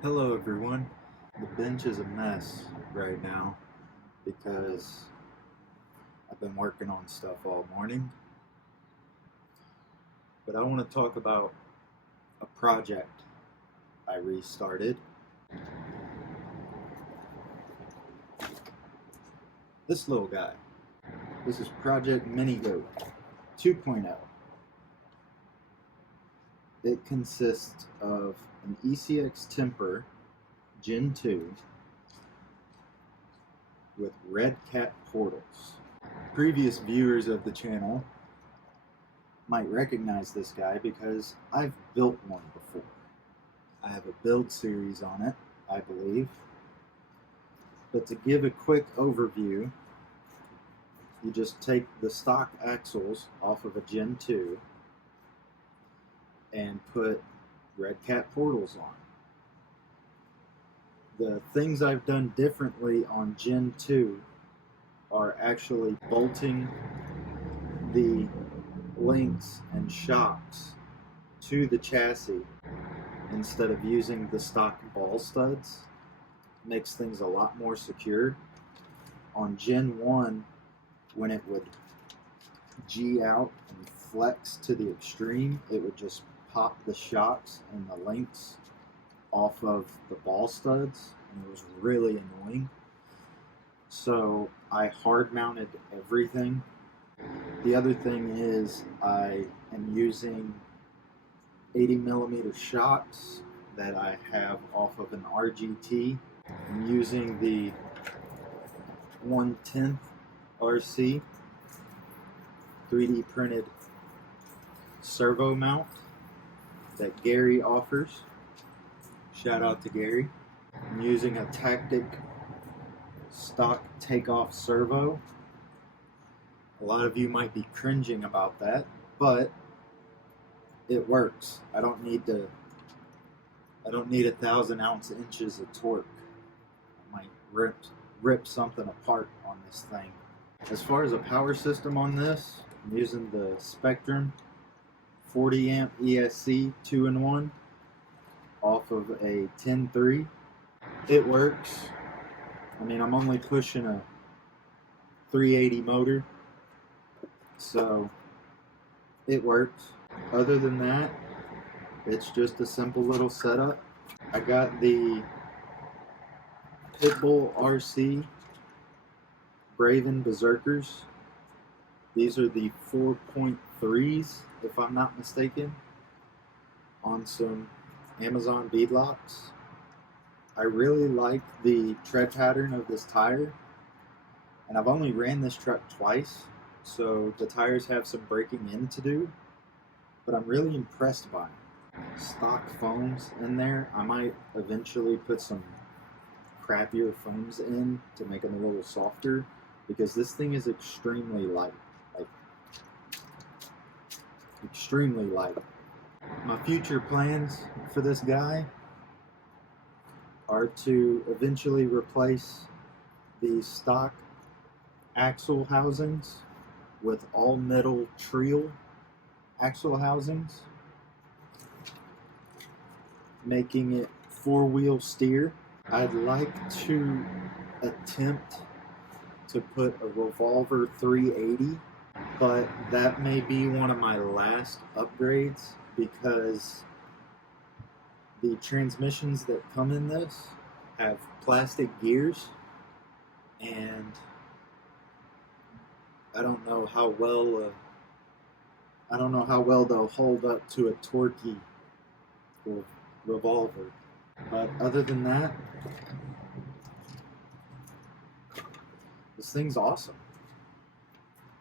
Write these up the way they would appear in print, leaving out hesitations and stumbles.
Hello everyone. The bench is a mess right now because I've been working on stuff all morning. But I want to talk about a project I restarted. This little guy. This is Project Minigoat 2.0. It consists of an ECX temper Gen 2 with red cat portals. Previous viewers of the channel might recognize this guy because I've built one before. I have a build series on it, I believe. But to give a quick overview, you just take the stock axles off of a Gen 2 and put red cat portals on. The things I've done differently on Gen 2 are actually bolting the links and shocks to the chassis instead of using the stock ball studs. Makes things a lot more secure. On Gen 1, when it would G out and flex to the extreme, it would just pop the shocks and the links off of the ball studs, and it was really annoying. So I hard mounted everything. The other thing is I am using 80mm shocks that I have off of an RGT. I'm using the 1/10 RC 3D printed servo mount that Gary offers. Shout out to Gary. I'm using a Tactic stock takeoff servo. A lot of you might be cringing about that, but it works. I don't need 1,000 inches of torque. I might rip something apart on this thing. As far as a power system on this, I'm using the Spectrum 40 amp ESC 2-in-1 off of a 10.3. It works. I mean, I'm only pushing a 380 motor, so it works. Other than that, it's just a simple little setup. I got the Pitbull RC Braven Berserkers. These are the 4.3s, if I'm not mistaken, on some Amazon beadlocks. I really like the tread pattern of this tire, and I've only ran this truck twice, so the tires have some breaking in to do, but I'm really impressed by them. Stock foams in there. I might eventually put some crappier foams in to make them a little softer, because this thing is extremely light, like extremely light. My future plans for this guy are to eventually replace the stock axle housings with all metal Treel axle housings, making it four-wheel steer. I'd like to attempt to put a Revolver 380, but that may be one of my last upgrades because the transmissions that come in this have plastic gears, and I don't know how well they'll hold up to a torquey Revolver. But other than that, this thing's awesome.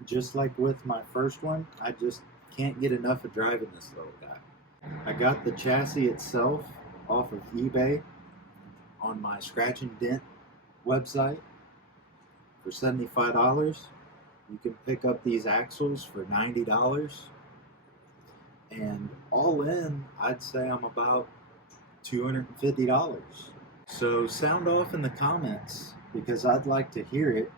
Just like with my first one, I just can't get enough of driving this little guy. I got the chassis itself off of eBay on my Scratch and Dent website for $75. You can pick up these axles for $90. And all in, I'd say I'm about $250. So sound off in the comments, because I'd like to hear it.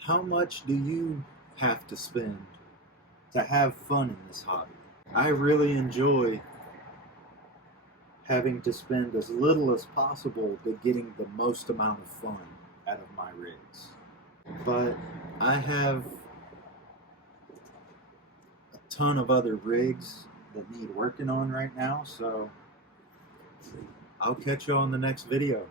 How much do you have to spend to have fun in this hobby? I really enjoy having to spend as little as possible but getting the most amount of fun out of my rigs. But I have a ton of other rigs that need working on right now, so I'll catch you on the next video.